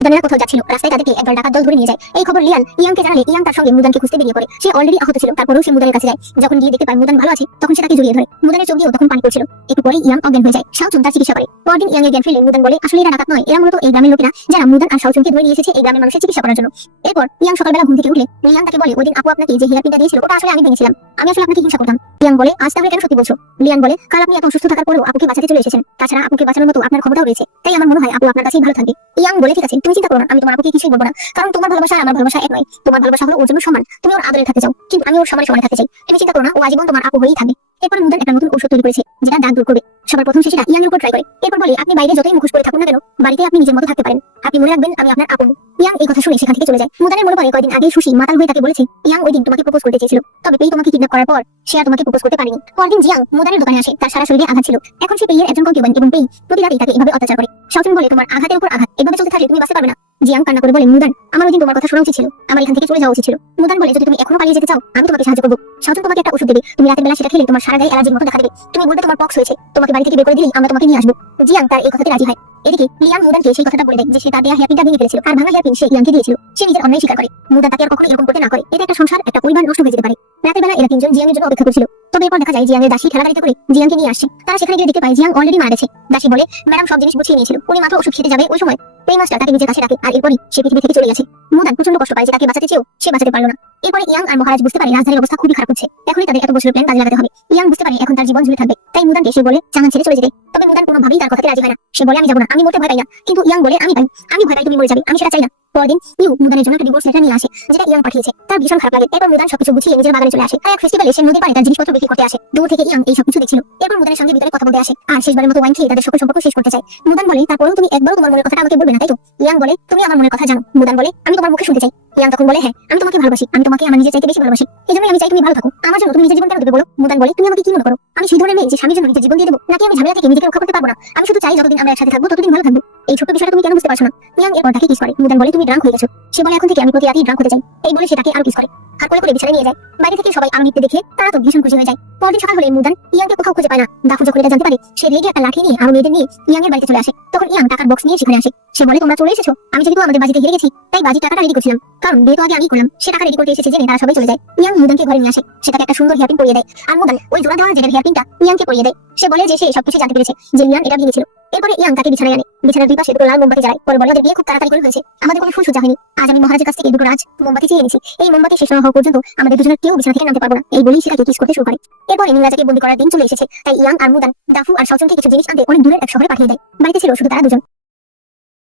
মুদানেরা কোথাও যাচ্ছিল, রাস্তায় তাদেরকে একদল ডাকাত দল ধরে নিয়ে যায়। এই খবর লিয়ান ইয়াংকে জানালে ইয়াং তার সঙ্গে মুদানকে খুঁজতে বেরিয়ে পড়ে। সে অলরেডি আহত ছিল, তারপরেও সে মুদানের কাছে যায়। যখন গিয়ে দেখতে পায় মুদান ভালো আছে, তখন সে তাকে জড়িয়ে ধরে। মুদানের চোখ দিয়েও তখন পানি পড়ছিল। একটু পরে ইয়াং অজ্ঞান হয়ে যায়। শাওচুন তার চিকিৎসা করে। পরদিন ইয়াং এর জ্ঞান ফিরলে মুদান বলে, আসলে এরা ডাকাত নয়, এরা মূলত এই গ্রামের লোকেরা, যারা মুদান আর শাওচুনকে ধরে নিয়ে এসেছে এই গ্রামের মানুষের চিকিৎসা করার জন্য। এরপর ইয়াং সকালবেলা ঘুম থেকে উঠলে লিয়াং তাকে বলে, ওইদিন আপু আপনাকে যে হেয়ার পিনটা দিয়েছিল ওটা আসলে আমি ভেঙেছিলাম, আমি আসলে আপনাকে হিংসা করতাম। লিয়াং বলে, আজ তাহলে কেন সত্যি বলছো? লিয়াং বলে, কাল আপনি এত অসুস্থ থাকার পরেও আপুকে বাঁচাতে চলে এসেছেন, তাছাড়া আপুকে বাঁচানোর মতো আপনার ক্ষমতাও রয়েছে, তাই আমার মনে হয় আপু আপনার কাছেই ভালো থাকবে। ইয়াং বলে, ঠিক আছে, তুমি চিন্তা করো না, আমি তোমার আপুকে কিছুই বলবো না, কারণ তোমার ভালোবাসা আর আমার ভালোবাসা এক নয়। তোমার ভালোবাসা হলো ওর জন্য সম্মান, তুমি ওর আদরে থাকতে চাও, কিন্তু আমি ওর সমানে সমানে থাকতে চাই। তুমি চিন্তা করো না, ও আজীবন তোমার আপু হয়েই থাকবে। এরপর মুদান একটা নতুন ঔষধ তৈরি করেছে, যেটা দাগ দূর করবে। সবার প্রথম সেটা ইয়াং এর উপর ট্রাই করে। এরপর বলে, আপনি বাইরে যতই মুখোশ পরে থাকুন না কেন, বাড়িতে আপনি নিজের মতো থাকতে পারেন। আপনি মনে রাখবেন আমি আপনার আপন। ইয়াং এই কথা শুনে সেখান থেকে চলে যায়। মুদানের মনে পড়ে কয়েকদিন আগে সুশি মাতাল হয়ে তাকে বলেছে, ইয়াং ওই দিন তোমাকে প্রপোজ করতে চেয়েছিল, তবে পেই তোমাকে কিডন্যাপ করার পর সে আর তোমাকে প্রপোজ করতে পারেনি। পরদিন জিয়াং মুদানের দোকানে আসে। তার সারা শরীরে আঘাত ছিল। এখন সে পেইয়ের একজন কনকিউবাইন এবং পেই প্রতি রাতেই তাকে এভাবে অত্যাচার করে। শাওচুন বলে, তোমার আঘাতের উপর আঘাত, এভাবে চলতে থাকলে তুমি বাঁচতে পারবে না। জিয়াং কান্না করে বলে, মুদান, আমার ওই দিন তোমার কথা শোনা উচিত ছিল, আমার এখান থেকে চলে যাওয়া উচিত ছিল। মুদান বলে, যদি তুমি এখনো পালিয়ে যেতে চাও আমি তোমাকে সাহায্য করবো। শাওচুন তোমাকে একটা ওষুধ দেবে, তুমি রাতের বেলা সেটা খেলে তোমার সারা গায়ে অ্যালার্জির মতো দেখা দেবে। তুমি বলবে তোমার পক্স হয়েছে, তোমাকে বাড়ি থেকে বের করে দিলেই আমরা তোমাকে নিয়ে আসবো। জিয়াং তার এই কথাতে রাজি হয়। এদিকে লিয়াং মুদানকে সেই কথাটা বলে দেয় যে সে তার দেয়া হেয়ারপিনটা ভেঙে ফেলেছিল, আর ভাঙা হেয়ারপিন সে ইয়াংকে দিয়েছিল। সে নিজের অন্যায় স্বীকার করে। মুদান তাকে আর কখনো এরকম করতে না করে। এটা একটা সংসার, একটা পরিবার নষ্ট হয়ে যেতে পারে। রাতের বেলা এরা তিনজন জিয়াংয়ের জন্য অপেক্ষা করছিল। তবে এরপর দেখা যায় জিয়াংয়ের দাসী ঠেলা গাড়িতে করে জিয়াংকে নিয়ে আসছে। তারা সেখানে গিয়ে দেখতে পায় জিয়াং অলরেডি মারা গেছে। দাসী বলে, ম্যাডাম সব জিনিস গুছিয়ে নিয়েছিল, উনি মাত্র ওষুধ খেতে যাবে ওই সময় পেই মাস্টার তাকে নিজের কাছে ডাকে, আর এরপরই সে পৃথিবী থেকে চলে গেছে। মুদান প্রচন্ড কষ্ট পায় যে তাকে বাঁচাতে চেয়েও সে বাঁচাতে পারলো না। এরপরে ইয়াং আর মহারাজ বুঝতে পারে রাজধানীর অবস্থা খুবই খারাপ হচ্ছে। এখনই তাদের এত বছরের প্ল্যান কাজে লাগাতে হবে। ইয়াং বুঝতে পারে এখন তার জীবন ঝুলে থাকবে, তাই মুদানকে সে বলে চাঙান ছেড়ে চলে যেতে। তবে মুদান কোনোভাবেই তার কথাতে রাজি হয় না। সে বলে, আমি যাবো না, আমি মরতে ভয় পাই না। কিন্তু ইয়াং বলে, আমি ভয় পাই তুমি মরে যাবে, আমি সেটা চাই না। পরদিন ইউ মুদানের জন্য একটা ডিভোর্স লেটার নিয়ে আসে, যেটা ইয়াং পাঠিয়েছে। তার ভীষণ খারাপ লাগে। এরপর মুদান সবকিছু গুছিয়ে নিজের বাগানে চলে আসে। আর এক ফেস্টিভ্যালে সে নদীর পাড়ে তার জিনিসপত্র বিক্রি করতে আসে। দূর থেকে ইয়াং এই সবকিছু দেখছিল। এরপর মুদানের সঙ্গে ভিতরে কথা বলতে আসে, আর শেষবারের মতো ওয়াইন খেয়ে তাদের সকল সম্পর্ক শেষ করতে চায়। মুদান বলে, তারপরেও তুমি একবারও তোমার মনের কথাটা আমাকে বলবে না, তাই তো? ইয়াং বলে, তুমি আমার মনের কথা জানো। মুদান বলে, আমি তোমার মুখে শুনতে চাই। ইয়াং তখন বলে, হ্যাঁ, আমি তোমাকে ভালোবাসি, আমি তোমাকে আমার নিজের চাইতে বেশি ভালোবাসি, এজন্যই আমি চাই তুমি ভালো থাকো। আমার জন্য তুমি নিজের জীবন কেন দেবে বলো? মুদান বলে, তুমি আমাকে কি মনে করো আমি সেই ধরনের মেয়ে যে স্বামীর জন্য নিজের জীবন দিয়ে দেবো? নাকি আমি ঝামেলা থেকে নিজেকে রক্ষা করতে পারবো না? আমি শুধু চাই যতদিন আমরা একসাথে থাকবো ততদিন ভালো থাকবো। এই ছোট্ট বিষয়টা তুমি কেন বুঝতে পারছো না? ইয়াং এরপর তাকে কিস করে। মুদান বলে, তুমি ড্রাঙ্ক হয়ে গেছো। সে বলে, এখন থেকে আমি প্রতি রাতেই ড্রাঙ্ক হতে চাই। এই বলে সে তাকে আরো কিস করে। হাত করে করে বিছানায় নিয়ে যায়। বাইরে থেকে সবাই আলো নিতে দেখে তারা তো ভীষণ খুশি হয়ে যায়। পরদিন সকাল হলে মুদান ইয়াংকে কোথাও খুঁজে পায় না। দাফু যখন এটা জানতে পারে, সে রেগে একটা লাঠি নিয়ে আরো মেয়েদের নিয়ে ইয়াং এর বাড়িতে চলে আসে। তখন ইয়াং টাকার বক্স নিয়ে সেখানে আসে। সে বলে, তোমরা চলে এসেছো, আমি যেহেতু আমাদের বাজিতে হেরে গেছি তাই বাজির টাকাটা রেডি করছিলাম, কারণ বিয়ে তো আগে আমি করলাম। সে টাকা রেডি করতে এসেছে জেনে তারা সবাই চলে যায়। ইয়াং মুদানকে ঘরে নিয়ে আসে। সেটাকে একটা সুন্দর হেয়ারপিন পরিয়ে দেয়, আর মুদান ওই জোড়া দেওয়া জেডের হেয়ারপিনটা ইয়াংকে পরিয়ে দেয়। সে বলে যে সে সবকিছু জানতে পেরেছে যে লিয়ান এটা ভেঙেছিল। এরপরে ইয়াং তাকে বিছানায় আনে। বিছানার দুই পাশে দুটো লাল মোমবাতি জ্বালায়। পরে বলে, আমাদের বিয়ে খুব তাড়াতাড়ি করে হয়েছে, আমাদের কোনো ফুল সজ্জা হয়নি। আজ আমি মহারাজের কাছ থেকে দুটো রাজ মোমবাতি চেয়ে এনেছি। এই মোমবাতি শেষ না হওয়া পর্যন্ত আমাদের দুজনের কেউ বিছানা থেকে নামতে পারবো না। এই বলেই সে তাকে কিস করতে শুরু করে। এরপর রাজাকে বন্দী করার দিন চলে এসেছে, তাই ইয়াং আর মুদান দাফু আর শাওচুনকে কিছু জিনিস আনতে অনেক দূরের এক শহরে পাঠিয়ে দেয়। বাড়িতে ছিল শুধু তারা দুজন।